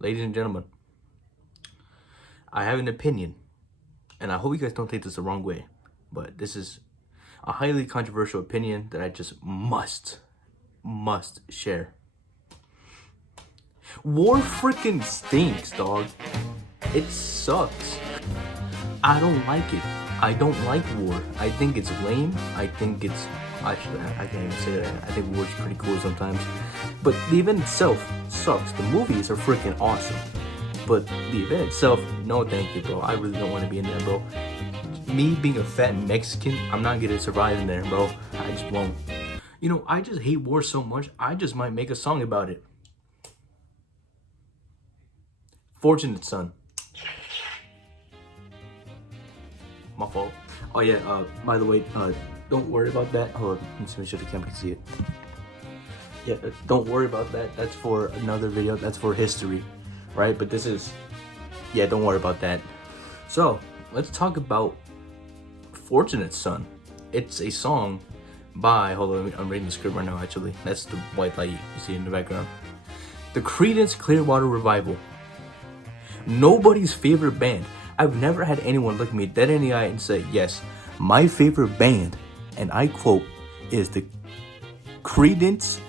ladies and gentlemen, I have an opinion, and I hope you guys don't take this the wrong way, but this is a highly controversial opinion that I just must share. War freaking stinks, dog. It sucks. I don't like it. I don't like war. I think it's lame. I think it's... Actually, I can't even say that. I think war's pretty cool sometimes. But the event itself sucks. The movies are freaking awesome. But the event itself, no thank you, bro. I really don't want to be in there, bro. Me being a fat Mexican, I'm not gonna survive in there, bro. I just won't. You know, I just hate war so much, I just might make a song about it. Fortunate Son. My fault. Oh yeah, by the way, don't worry about that. Hold on, let me make sure the camera can see it. Yeah, don't worry about that. That's for another video. That's for history, right? But this is, yeah, don't worry about that. So, let's talk about Fortunate Son. It's a song by, hold on, I'm reading the script right now actually. That's the white light you see in the background. The Creedence Clearwater Revival. Nobody's favorite band. I've never had anyone look me dead in the eye and say, yes, my favorite band, and I quote, is the Creedence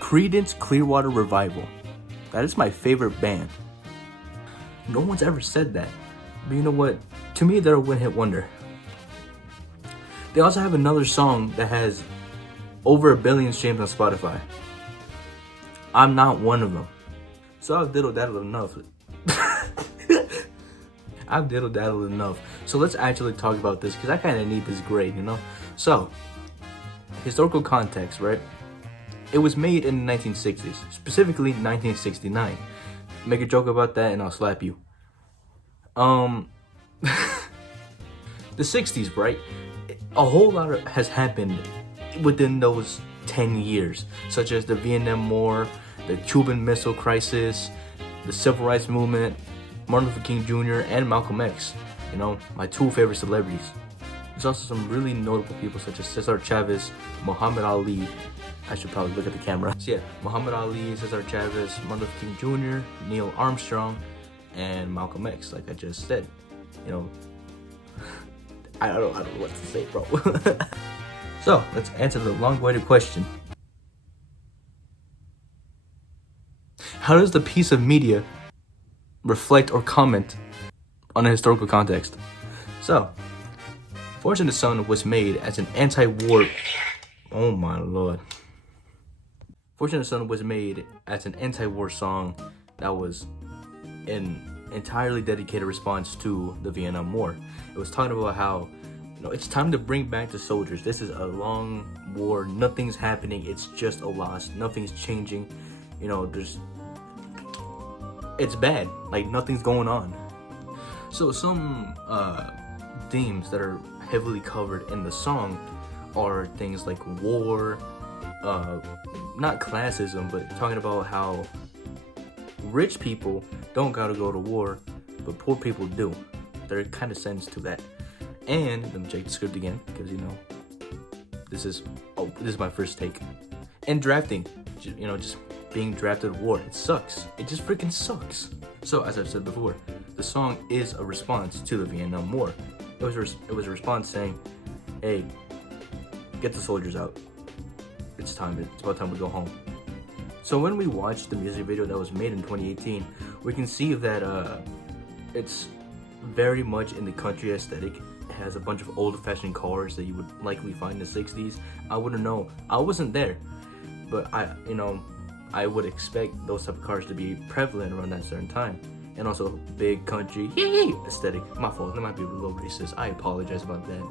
Creedence Clearwater Revival. That is my favorite band. No one's ever said that. But you know what? To me, they're a one-hit wonder. They also have another song that has over 1 billion streams on Spotify. I'm not one of them. So I've diddle-daddled enough. I've diddle-daddled enough. So let's actually talk about this, because I kind of need this grade, you know? So, historical context, right? It was made in the 1960s, specifically 1969. Make a joke about that and I'll slap you. The 60s, right? A whole lot has happened within those 10 years, such as the Vietnam War, the Cuban Missile Crisis, the Civil Rights Movement, Martin Luther King Jr., and Malcolm X. You know, my two favorite celebrities. There's also some really notable people such as Cesar Chavez, Muhammad Ali. I should probably look at the camera. So yeah, Muhammad Ali, Cesar Chavez, Martin Luther King Jr., Neil Armstrong, and Malcolm X, like I just said. You know, I don't know what to say, bro. So, let's answer the long-awaited question. How does the piece of media reflect or comment on a historical context? So, Fortunate Son was made as an anti-war... Oh my lord. Fortunate Son was made as an anti-war song that was an entirely dedicated response to the Vietnam War. It was talking about how, you know, it's time to bring back the soldiers. This is a long war. Nothing's happening. It's just a loss. Nothing's changing. You know, it's bad. Like, nothing's going on. So some themes that are heavily covered in the song are things like war, not classism, but talking about how rich people don't gotta go to war, but poor people do. There kind of sense to that. And let me check the script again, because you know, this is my first take. And drafting, you know, just being drafted to war, it sucks. It just freaking sucks. So as I've said before, the song is a response to the Vietnam War. It was a response saying, hey, get the soldiers out. It's time. It's about time we go home. So when we watched the music video that was made in 2018, we can see that it's very much in the country aesthetic. It has a bunch of old-fashioned cars that you would likely find in the 60s. I wouldn't know. I wasn't there, but I would expect those type of cars to be prevalent around that certain time. And also big country aesthetic. My fault. That might be a little racist. I apologize about that.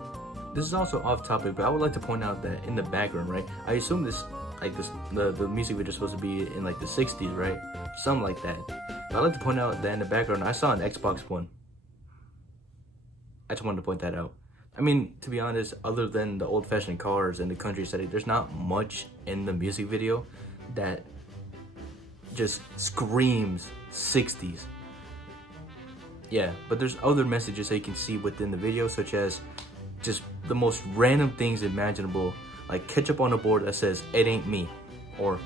This is also off topic, but I would like to point out that in the background, right? I assume the music video is supposed to be in like the 60s, right? Something like that. But I'd like to point out that in the background, I saw an Xbox One. I just wanted to point that out. I mean, to be honest, other than the old-fashioned cars and the country aesthetic, there's not much in the music video that just screams 60s. Yeah, but there's other messages that you can see within the video, such as just the most random things imaginable, like ketchup on a board that says "It ain't me," or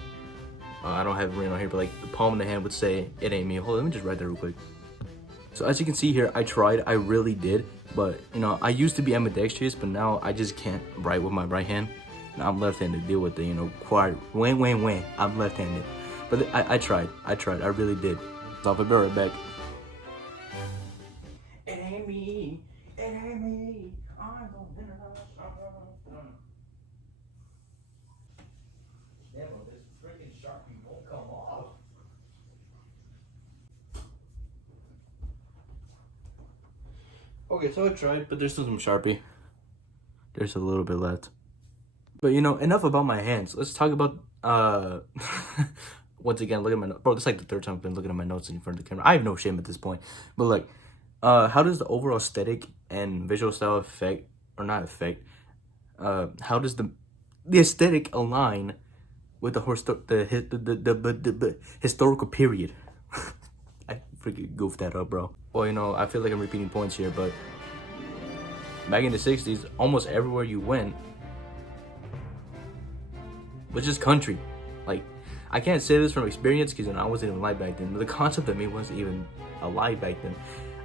I don't have it written on here, but like the palm of the hand would say "It ain't me." Hold on, let me just write that real quick. So as you can see here, I tried, I really did, but you know, I used to be ambidextrous, but now I just can't write with my right hand. Now I'm left-handed to deal with the, you know, quiet, when, I'm left-handed. But I tried, I really did. So I'll be right back. It ain't me, I'm gonna win it all. Damn, this freaking Sharpie won't come off. Okay, so I tried, but there's still some Sharpie. There's a little bit left. But you know, enough about my hands. Let's talk about once again, look at my notes. Bro, this is like the third time I've been looking at my notes in front of the camera. I have no shame at this point. But like, how does the overall aesthetic and visual style affect, or not affect, how does the aesthetic align with the historical period? I freaking goofed that up, bro. Well, you know, I feel like I'm repeating points here, but back in the 60s, almost everywhere you went was just country. Like, I can't say this from experience because, you know, I wasn't even alive back then, but the concept of me wasn't even alive back then.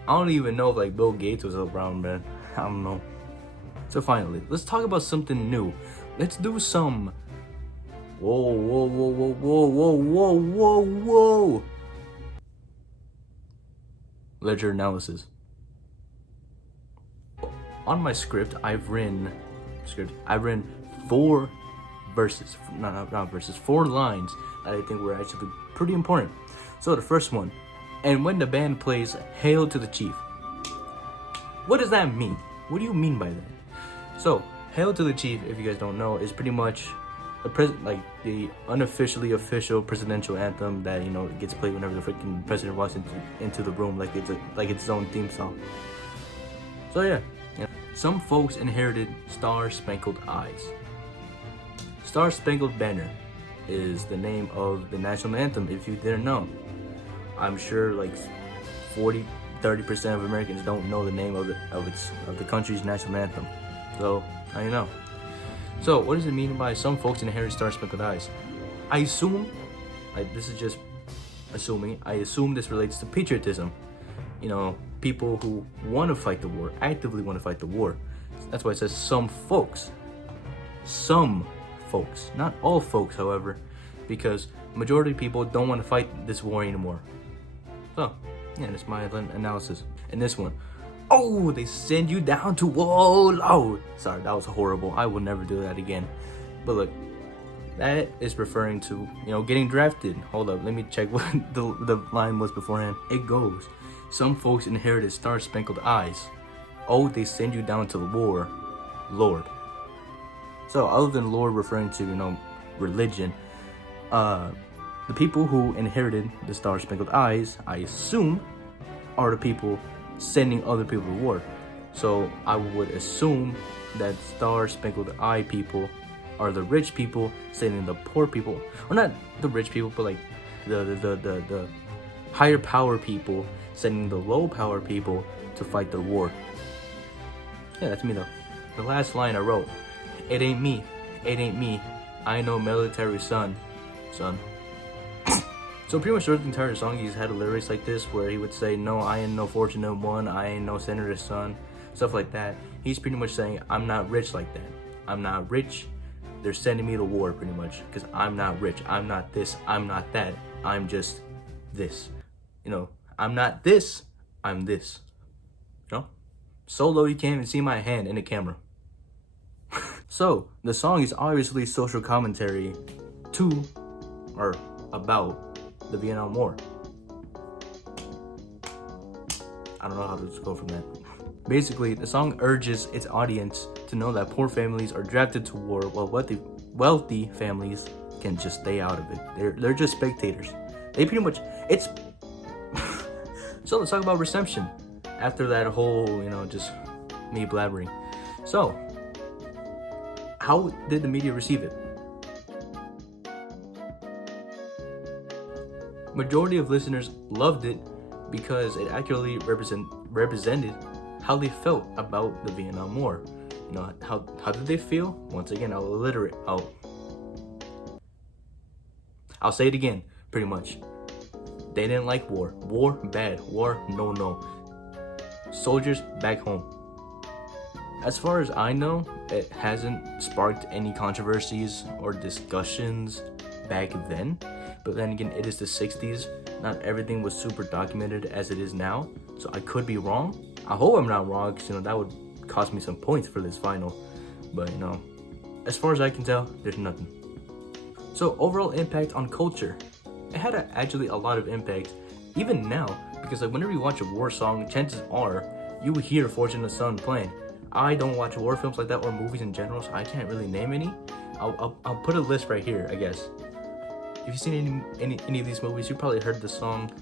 I don't even know if like Bill Gates was around, man. I don't know. So finally, let's talk about something new. Let's do some whoa. Ledger analysis. On my script, I've written 4 verses, not verses, 4 lines that I think were actually pretty important. So the first one, and when the band plays "Hail to the Chief," what does that mean? What do you mean by that? So, "Hail to the Chief," if you guys don't know, is pretty much like the unofficially official presidential anthem that, you know, gets played whenever the freaking president walks into the room, like it's its own theme song. So yeah, some folks inherited Star-Spangled Eyes. Star-Spangled Banner is the name of the national anthem, if you didn't know. I'm sure like 30% of Americans don't know the name of the country's national anthem. So, now you know. So, what does it mean by some folks inherit Star-Speckled Eyes? I assume, this is just assuming, I assume this relates to patriotism. You know, people who want to fight the war, actively want to fight the war. That's why it says some folks. Some folks. Not all folks, however, because majority of people don't want to fight this war anymore. So, yeah, that's my analysis. And this one. Oh, they send you down to whoa. Sorry, that was horrible. I will never do that again. But look, that is referring to, you know, getting drafted. Hold up, let me check what the line was beforehand. It goes, some folks inherited Star-Spangled Eyes. Oh, they send you down to the war, Lord. So, other than Lord referring to, you know, religion, the people who inherited the Star-Spangled Eyes, I assume, are the people sending other people to war. So I would assume that Star-Spangled Eye people are the rich people sending the poor people, or not the rich people, but like the higher power people sending the low power people to fight the war. Yeah, that's me though. The last line I wrote, it ain't me, I know military son. So pretty much throughout the entire song, he's had lyrics like this where he would say, no, I ain't no fortunate one, I ain't no senator's son, stuff like that. He's pretty much saying, I'm not rich like that. I'm not rich. They're sending me to war pretty much because I'm not rich. I'm not this. I'm not that. I'm just this. You know, I'm not this. I'm this. You know? So low you can't even see my hand in the camera. So, the song is obviously social commentary to, or about, the Vietnam War. I don't know how to just go from that. Basically, the song urges its audience to know that poor families are drafted to war while wealthy families can just stay out of it. They're just spectators. They pretty much, it's so let's talk about reception after that whole, you know, just me blabbering. So, how did the media receive it? Majority of listeners loved it because it accurately represented how they felt about the Vietnam War. You know, how did they feel? Once again, I'll say it again, pretty much. They didn't like war. War, bad. War, no. Soldiers, back home. As far as I know, it hasn't sparked any controversies or discussions back then. But then again, it is the 60s. Not everything was super documented as it is now. So I could be wrong. I hope I'm not wrong, because, you know, that would cost me some points for this final. But, you know, as far as I can tell, there's nothing. So overall impact on culture. It had actually a lot of impact, even now, because like whenever you watch a war song, chances are you will hear Fortunate Son playing. I don't watch war films like that or movies in general, so I can't really name any. I'll put a list right here, I guess. If you've seen any of these movies, you probably heard the song.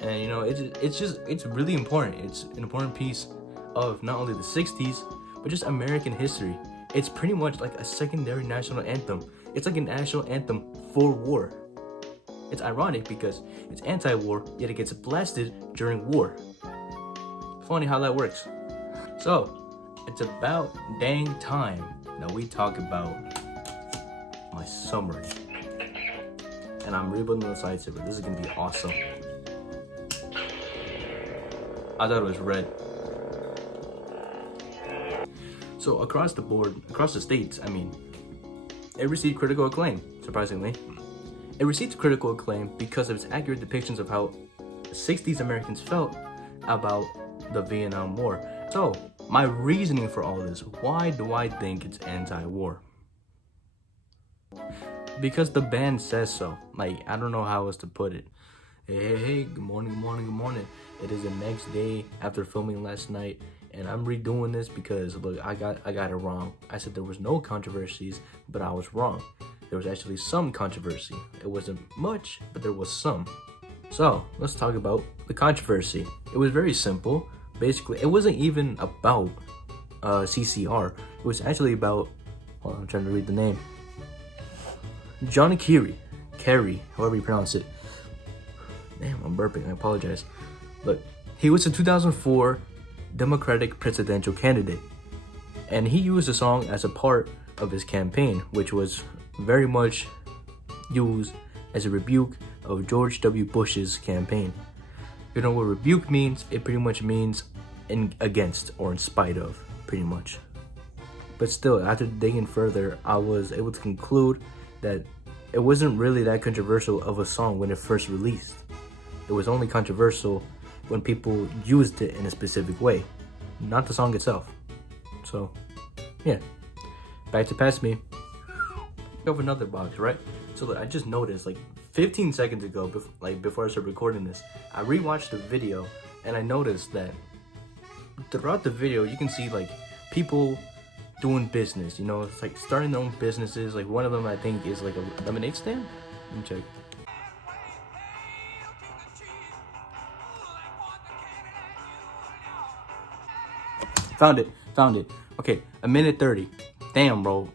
And you know, it's really important. It's an important piece of not only the 60s, but just American history. It's pretty much like a secondary national anthem. It's like a national anthem for war. It's ironic because it's anti-war, yet it gets blasted during war. Funny how that works. So, it's about dang time that we talk about my summary. And I'm rebuilding the side server. This is gonna be awesome. I thought it was red. So across the board, across the states, I mean, it received critical acclaim, surprisingly. It received critical acclaim because of its accurate depictions of how 60s Americans felt about the Vietnam War. So, my reasoning for all this, why do I think it's anti-war? Because the band says so. Like, I don't know how else to put it. Hey, good morning. It is the next day after filming last night, and I'm redoing this because, look, I got it wrong. I said there was no controversies, but I was wrong. There was actually some controversy. It wasn't much, but there was some. So, let's talk about the controversy. It was very simple. Basically, it wasn't even about CCR. It was actually about, hold on, I'm trying to read the name. John Kerry, however you pronounce it. Damn, I'm burping, I apologize. But he was a 2004 Democratic presidential candidate. And he used the song as a part of his campaign, which was very much used as a rebuke of George W. Bush's campaign. You know what rebuke means? It pretty much means against or in spite of, pretty much. But still, after digging further, I was able to conclude that it wasn't really that controversial of a song when it first released. It was only controversial when people used it in a specific way, not the song itself. So, yeah. Back to Pass Me. We have another box, right? So I just noticed, like 15 seconds ago, before I started recording this, I rewatched the video and I noticed that throughout the video, you can see like people doing business, you know, it's like starting their own businesses. Like one of them, I think, is like a lemonade stand. Let me check. Found it. Okay, a minute 30. Damn, bro.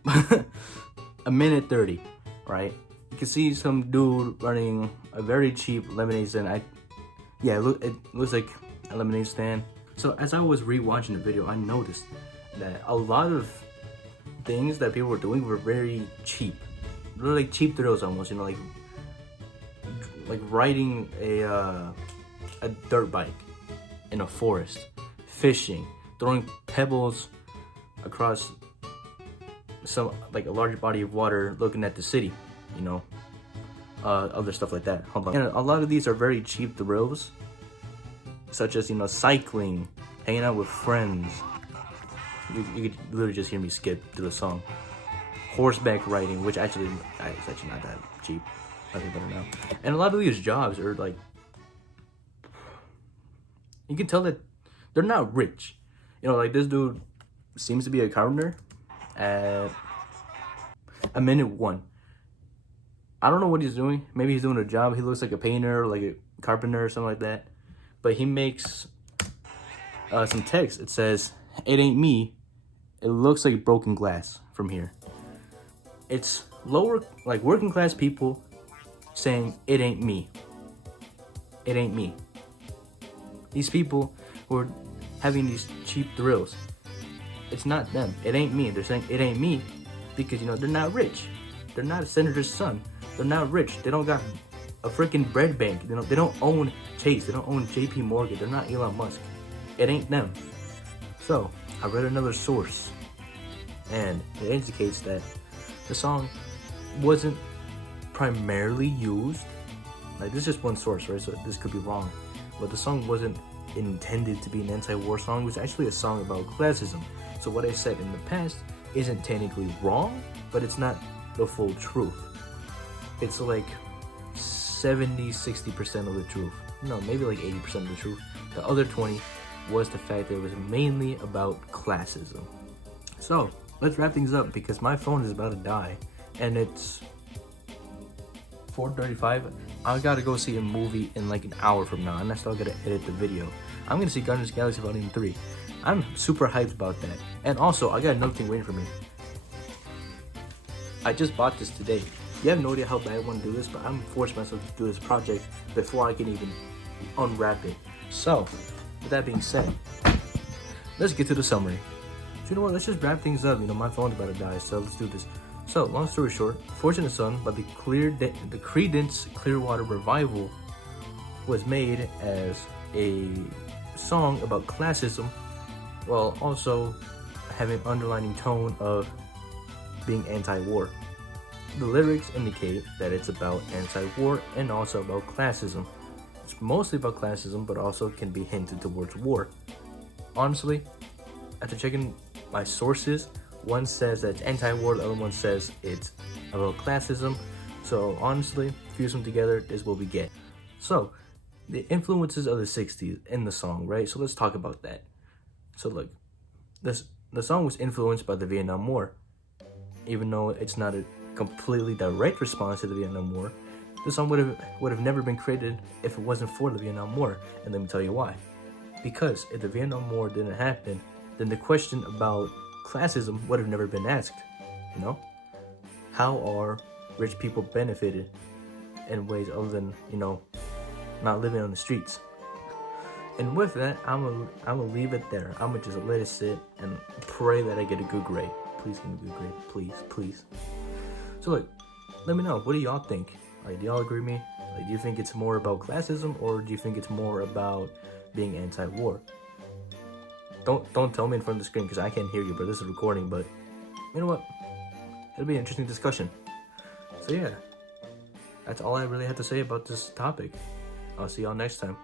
A minute 30, right? You can see some dude running a very cheap lemonade stand. It looks like a lemonade stand. So as I was rewatching the video, I noticed that a lot of things that people were doing were very cheap. They were like cheap thrills almost, you know, like riding a dirt bike in a forest, fishing, throwing pebbles across some like a large body of water, looking at the city, you know, other stuff like that. Hold on. And a lot of these are very cheap thrills, such as, you know, cycling, hanging out with friends. You could literally just hear me skip through the song. Horseback riding, which actually it's actually not that cheap. I think better now. And a lot of these jobs are like, you can tell that they're not rich. You know, like this dude seems to be a carpenter at a minute 1. I don't know what he's doing. Maybe he's doing a job. He looks like a painter, like a carpenter or something like that. But he makes some text. It says, "It ain't me. It looks like broken glass from here." It's lower, like working class people saying, "It ain't me. It ain't me." These people who are having these cheap thrills. It's not them. It ain't me. They're saying it ain't me because, you know, they're not rich. They're not a senator's son. They're not rich. They don't got a freaking bread bank. You know, they don't own Chase. They don't own JP Morgan. They're not Elon Musk. It ain't them. So I read another source, and it indicates that the song wasn't primarily used. Like, this is just one source, right? So this could be wrong, but the song wasn't intended to be an anti-war song. It was actually a song about classism. So what I said in the past isn't technically wrong, but it's not the full truth. It's like 70-60% of the truth. No, maybe like 80% of the truth. The other 20 was the fact that it was mainly about classism. So let's wrap things up because my phone is about to die and it's 4:35. I gotta go see a movie in like an hour from now, and I still gotta edit the video. I'm gonna see Guardians of the Galaxy Volume 3. I'm super hyped about that. And also, I got another thing waiting for me. I just bought this today. You have no idea how bad I want to do this, but I'm forcing myself to do this project before I can even unwrap it. So, with that being said, let's get to the summary. So, you know what? Let's just wrap things up. You know, my phone's about to die, so let's do this. So, long story short, Fortunate Son by the Creedence Clearwater Revival was made as a song about classism, while also having an underlining tone of being anti-war. The lyrics indicate that it's about anti-war and also about classism. It's mostly about classism, but also can be hinted towards war. Honestly, after checking my sources, one says that it's anti-war, the other one says it's about classism. So honestly, fuse them together is what we get. So, the influences of the 60s in the song, right? So let's talk about that. So look, the song was influenced by the Vietnam War. Even though it's not a completely direct response to the Vietnam War, the song would have never been created if it wasn't for the Vietnam War. And let me tell you why. Because if the Vietnam War didn't happen, then the question about classism would have never been asked. You know, how are rich people benefited in ways other than, you know, not living on the streets? And with that, I'm gonna leave it there. I'm gonna just let it sit and pray that I get a good grade. Please give me a good grade, please. So look, let me know. What do y'all think? Like, do y'all agree with me? Like, do you think it's more about classism, or do you think it's more about being anti-war? Don't tell me in front of the screen because I can't hear you, but this is recording. But you know what? It'll be an interesting discussion. So yeah, that's all I really have to say about this topic. I'll see y'all next time.